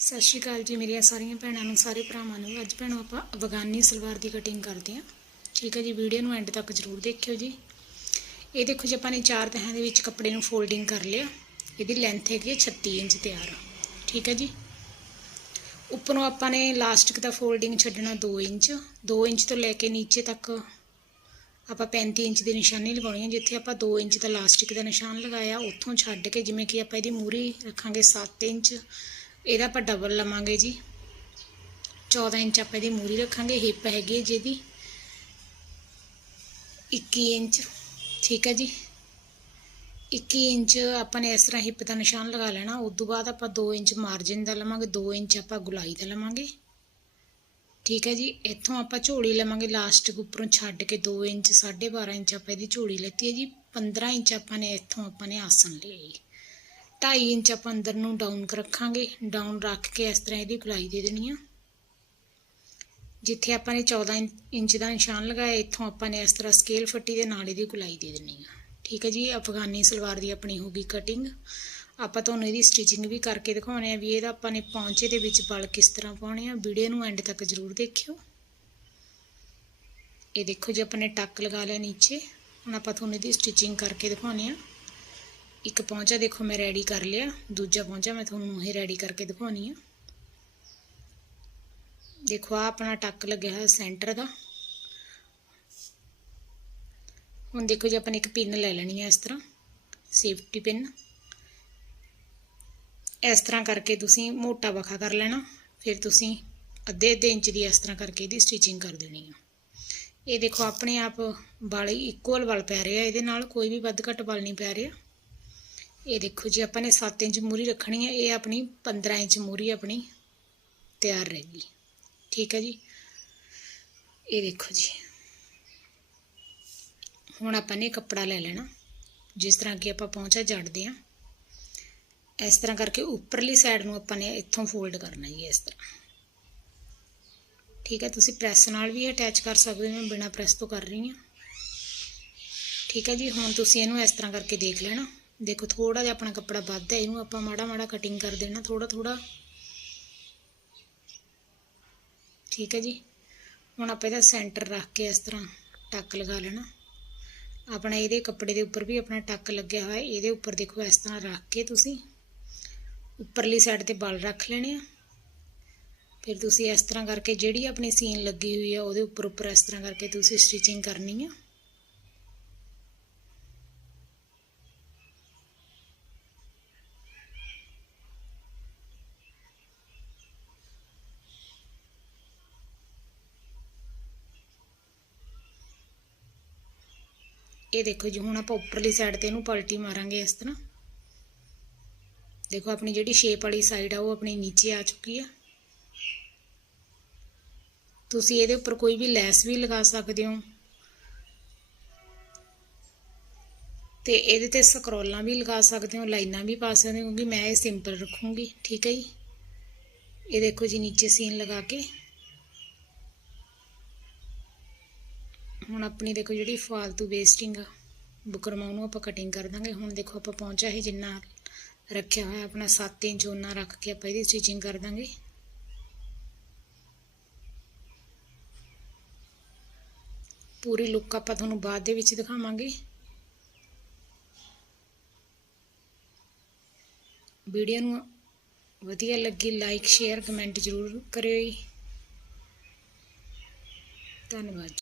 ਸਤਿ ਸ਼੍ਰੀ ਅਕਾਲ ਜੀ ਮੇਰੀਆਂ ਸਾਰੀਆਂ ਭੈਣਾਂ ਨੂੰ, ਸਾਰੇ ਭਰਾਵਾਂ ਨੂੰ। ਅੱਜ ਭੈਣੋ ਆਪਾਂ ਅਫਗਾਨੀ ਸਲਵਾਰ ਦੀ ਕਟਿੰਗ ਕਰਦੇ ਹਾਂ। ਠੀਕ ਹੈ ਜੀ, ਵੀਡੀਓ ਨੂੰ ਐਂਡ ਤੱਕ ਜ਼ਰੂਰ ਦੇਖਿਓ ਜੀ। ਇਹ ਦੇਖੋ ਜੀ, ਆਪਾਂ ਨੇ ਚਾਰ ਤਹਾਂ ਦੇ ਵਿੱਚ ਕੱਪੜੇ ਨੂੰ ਫੋਲਡਿੰਗ ਕਰ ਲਿਆ। ਇਹਦੀ ਲੈਂਥ ਹੈਗੀ ਹੈ 36 ਇੰਚ ਤਿਆਰ ਠੀਕ ਹੈ ਜੀ। ਉੱਪਰੋਂ ਆਪਾਂ ਨੇ ਲਾਸਟਿਕ ਦਾ ਫੋਲਡਿੰਗ ਛੱਡਣਾ 2 ਇੰਚ। 2 ਇੰਚ ਤੋਂ ਲੈ ਕੇ ਨੀਚੇ ਤੱਕ ਆਪਾਂ 35 ਇੰਚ ਦੀ ਨਿਸ਼ਾਨੀ ਲਗਾਉਣੀ ਹੈ, ਜਿੱਥੇ ਆਪਾਂ 2 ਇੰਚ ਦਾ ਲਾਸਟਿਕ ਦਾ ਨਿਸ਼ਾਨ ਲਗਾਇਆ, ਉੱਥੋਂ ਛੱਡ ਕੇ ਜਿਵੇਂ ਕਿ ਆਪਾਂ ਇਹਦੀ ਮੂਰੀ ਰੱਖਾਂਗੇ 7 ਇੰਚ। ਇਹਦਾ ਆਪਾਂ ਡਬਲ ਲਵਾਂਗੇ ਜੀ। 14 ਇੰਚ ਆਪਾਂ ਇਹਦੀ ਮੂਰੀ ਰੱਖਾਂਗੇ ਹਿੱਪ ਹੈਗੀ ਹੈ ਜਿਹਦੀ 21 ਇੰਚ, ਠੀਕ ਹੈ ਜੀ। 21 ਇੰਚ ਆਪਾਂ ਨੇ ਇਸ ਤਰ੍ਹਾਂ ਹਿੱਪ ਦਾ ਨਿਸ਼ਾਨ ਲਗਾ ਲੈਣਾ। ਉਸ ਤੋਂ ਬਾਅਦ ਆਪਾਂ 2 ਇੰਚ ਮਾਰਜਿਨ ਦਾ ਲਵਾਂਗੇ 2 ਇੰਚ ਆਪਾਂ ਗੁਲਾਈ ਦਾ ਲਵਾਂਗੇ। ਠੀਕ ਹੈ ਜੀ, ਇੱਥੋਂ ਆਪਾਂ ਝੋਲੀ ਲਵਾਂਗੇ ਲਾਸਟਿਕ ਉੱਪਰੋਂ ਛੱਡ ਕੇ 2 ਇੰਚ 12.5 ਇੰਚ ਆਪਾਂ ਇਹਦੀ ਝੋਲੀ ਲੈਤੀ ਹੈ ਜੀ। 15 ਇੰਚ ਆਪਾਂ ਨੇ ਇੱਥੋਂ ਆਪਾਂ ਨੇ ਆਸਣ ਲਿਆ ਜੀ। 2.5 ਇੰਚ ਆਪਾਂ ਅੰਦਰ ਨੂੰ ਡਾਊਨ ਰੱਖਾਂਗੇ। ਡਾਊਨ ਰੱਖ ਕੇ ਇਸ ਤਰ੍ਹਾਂ ਇਹਦੀ ਗੁਲਾਈ ਦੇ ਦੇਣੀ ਆ। ਜਿੱਥੇ ਆਪਾਂ ਨੇ 14 ਇੰਚ- ਇੰਚ ਦਾ ਨਿਸ਼ਾਨ ਲਗਾਇਆ, ਇੱਥੋਂ ਆਪਾਂ ਨੇ ਇਸ ਤਰ੍ਹਾਂ ਸਕੇਲ ਫੱਟੀ ਦੇ ਨਾਲ ਇਹਦੀ ਗੁਲਾਈ ਦੇ ਦੇਣੀ ਆ। ਠੀਕ ਹੈ ਜੀ ਇਹ ਅਫਗਾਨੀ ਸਲਵਾਰ ਦੀ ਆਪਣੀ ਹੋ ਗਈ ਕਟਿੰਗ ਆਪਾਂ ਤੁਹਾਨੂੰ ਇਹਦੀ ਸਟਿਚਿੰਗ ਵੀ ਕਰਕੇ ਦਿਖਾਉਣੇ ਆ ਵੀ ਇਹਦਾ ਆਪਾਂ ਨੇ ਪੌਂਚੇ ਦੇ ਵਿੱਚ ਬਲ ਕਿਸ ਤਰ੍ਹਾਂ ਪਾਉਣੇ ਆ। ਵੀਡੀਓ ਨੂੰ ਐਂਡ ਤੱਕ ਜ਼ਰੂਰ ਦੇਖਿਓ। ਇਹ ਦੇਖੋ ਜੀ, ਆਪਾਂ ਨੇ ਟੱਕ ਲਗਾ ਲਿਆ ਨੀਚੇ। ਹੁਣ ਆਪਾਂ ਤੁਹਾਨੂੰ ਇਹਦੀ ਸਟਿਚਿੰਗ ਕਰਕੇ ਦਿਖਾਉਣੇ ਆ। ਇੱਕ ਪੌਂਚਾ ਦੇਖੋ, ਮੈਂ ਰੈਡੀ ਕਰ ਲਿਆ। ਦੂਜਾ ਪੌਂਚਾ ਮੈਂ ਤੁਹਾਨੂੰ ਇਹ ਰੈਡੀ ਕਰਕੇ ਦਿਖਾਉਣੀ ਆ। ਦੇਖੋ ਆ ਆਪਣਾ ਟੱਕ ਲੱਗਿਆ ਹੋਇਆ ਸੈਂਟਰ ਦਾ। ਹੁਣ ਦੇਖੋ ਜੀ, ਆਪਾਂ ਨੇ ਇੱਕ ਪਿੰਨ ਲੈ ਲੈਣੀ ਹੈ ਇਸ ਤਰ੍ਹਾਂ। ਸੇਫਟੀ ਪਿੰਨ ਇਸ ਤਰ੍ਹਾਂ ਕਰਕੇ ਤੁਸੀਂ ਮੋਟਾ ਵਖਾ ਕਰ ਲੈਣਾ। ਫਿਰ ਤੁਸੀਂ ਅੱਧੇ ਅੱਧੇ ਇੰਚ ਦੀ ਇਸ ਤਰ੍ਹਾਂ ਕਰਕੇ ਇਹਦੀ ਸਟਿਚਿੰਗ ਕਰ ਦੇਣੀ ਆ। ਇਹ ਦੇਖੋ, ਆਪਣੇ ਆਪ ਵਾਲ ਇਕੁਅਲ ਵਾਲ ਪੈ ਰਿਹਾ ਇਹਦੇ ਨਾਲ ਕੋਈ ਵੀ ਵੱਧ ਘੱਟ ਵਾਲ ਨਹੀਂ ਪੈ ਰਿਹਾ। ਇਹ ਦੇਖੋ ਜੀ, ਆਪਾਂ ਨੇ 7 ਇੰਚ ਮੂਰੀ ਰੱਖਣੀ ਹੈ, ਇਹ ਆਪਣੀ 15 ਇੰਚ ਮੂਰੀ ਆਪਣੀ ਤਿਆਰ ਰਹੇਗੀ ਠੀਕ ਹੈ ਜੀ? ਇਹ ਦੇਖੋ ਜੀ। ਹੁਣ ਆਪਾਂ ਨੇ ਕੱਪੜਾ ਲੈ ਲੈਣਾ। ਜਿਸ ਤਰ੍ਹਾਂ ਕਿ ਆਪਾਂ ਪਹੁੰਚਾ ਜੜਦੇ ਆ ਇਸ ਤਰ੍ਹਾਂ ਕਰਕੇ ਉੱਪਰਲੀ ਸਾਈਡ ਨੂੰ ਆਪਾਂ ਨੇ ਇੱਥੋਂ ਫੋਲਡ ਕਰਨਾ ਜੀ, ਇਸ ਤਰ੍ਹਾਂ। ਠੀਕ ਹੈ, ਤੁਸੀਂ ਪ੍ਰੈਸ ਨਾਲ ਵੀ ਅਟੈਚ ਕਰ ਸਕਦੇ ਹੋ, ਮੈਂ ਬਿਨਾ ਪ੍ਰੈਸ ਤੋਂ ਕਰ ਰਹੀ ਹਾਂ। ਠੀਕ ਹੈ ਜੀ, ਹੁਣ ਤੁਸੀਂ ਇਹਨੂੰ ਇਸ ਤਰ੍ਹਾਂ ਕਰਕੇ ਦੇਖ ਲੈਣਾ। ਦੇਖੋ ਥੋੜਾ ਜਿਹਾ ਆਪਣਾ ਕੱਪੜਾ ਵੱਧ ਹੈ ਇਹਨੂੰ ਆਪਾਂ ਮਾੜਾ ਮਾੜਾ ਕਟਿੰਗ ਕਰ ਦੇਣਾ ਥੋੜਾ ਥੋੜਾ ਠੀਕ ਹੈ ਜੀ? ਹੁਣ ਆਪਾਂ ਇਹਦਾ ਸੈਂਟਰ ਰੱਖ ਕੇ ਇਸ ਤਰ੍ਹਾਂ ਟੱਕ ਲਗਾ ਲੈਣਾ। ਆਪਣਾ ਇਹਦੇ ਕੱਪੜੇ ਦੇ ਉੱਪਰ ਵੀ ਆਪਣਾ ਟੱਕ ਲੱਗਿਆ ਹੋਇਆ ਇਹਦੇ ਉੱਪਰ ਦੇਖੋ, ਇਸ ਤਰ੍ਹਾਂ ਰੱਖ ਕੇ ਤੁਸੀਂ ਉੱਪਰਲੀ ਸਾਈਡ ਤੇ ਬਲ ਰੱਖ ਲੈਣੇ ਆ। ਫਿਰ ਤੁਸੀਂ ਇਸ ਤਰ੍ਹਾਂ ਕਰਕੇ ਜਿਹੜੀ ਆਪਣੀ ਸੀਨ ਲੱਗੀ ਹੋਈ ਆ, ਉਹਦੇ ਉੱਪਰ ਉੱਪਰ ਇਸ ਤਰ੍ਹਾਂ ਕਰਕੇ ਤੁਸੀਂ ਸਟਿਚਿੰਗ ਕਰਨੀ ਆ। ਇਹ ਦੇਖੋ ਜੀ, ਹੁਣ ਆਪਾਂ ਉੱਪਰਲੀ ਸਾਈਡ ਤੇ ਇਹਨੂੰ ਪਲਟੀ ਮਾਰਾਂਗੇ ਇਸ ਤਰ੍ਹਾਂ। ਦੇਖੋ ਆਪਣੀ ਜਿਹੜੀ ਸ਼ੇਪ ਵਾਲੀ ਸਾਈਡ ਆ, ਉਹ ਆਪਣੀ ਨੀਚੇ ਆ ਚੁੱਕੀ ਆ। ਤੁਸੀਂ ਇਹਦੇ ਉੱਪਰ ਕੋਈ ਵੀ ਲੈਸ ਵੀ ਲਗਾ ਸਕਦੇ ਹੋ। ਤੇ ਇਹਦੇ ਤੇ ਸਕਰੋਲਾਂ ਵੀ ਲਗਾ ਸਕਦੇ ਹੋ, ਲਾਈਨਾਂ ਵੀ ਪਾ ਸਕਦੇ ਹੋ, ਕਿਉਂਕਿ ਮੈਂ ਇਹ ਸਿੰਪਲ ਰੱਖੂੰਗੀ, ਠੀਕ ਹੈ ਜੀ? ਇਹ ਦੇਖੋ ਜੀ, ਨੀਚੇ ਸੀਨ ਲਗਾ ਕੇ। ਹੁਣ ਆਪਣੀ ਦੇਖੋ ਜਿਹੜੀ ਫਾਲਤੂ ਵੇਸਟਿੰਗ ਆ ਬੁਕਰਮਾ ਉਹਨੂੰ ਆਪਾਂ ਕਟਿੰਗ ਕਰ ਦਾਂਗੇ। ਹੁਣ ਦੇਖੋ ਆਪਾਂ ਪਹੁੰਚਾ ਹੀ ਜਿੰਨਾ ਰੱਖਿਆ ਹੋਇਆ, ਆਪਣਾ 7 ਇੰਚ ਉਹਨਾਂ ਰੱਖ ਕੇ ਆਪਾਂ ਇਹਦੀ ਸਟਿਚਿੰਗ ਕਰ ਦਾਂਗੇ। ਪੂਰੀ ਲੁੱਕ ਆਪਾਂ ਤੁਹਾਨੂੰ ਬਾਅਦ ਦੇ ਵਿੱਚ ਦਿਖਾਵਾਂਗੇ। ਵੀਡੀਓ ਨੂੰ ਵਧੀਆ ਲੱਗੀ ਲਾਈਕ ਸ਼ੇਅਰ ਕਮੈਂਟ ਜ਼ਰੂਰ ਕਰਿਓ ਜੀ। ਧੰਨਵਾਦ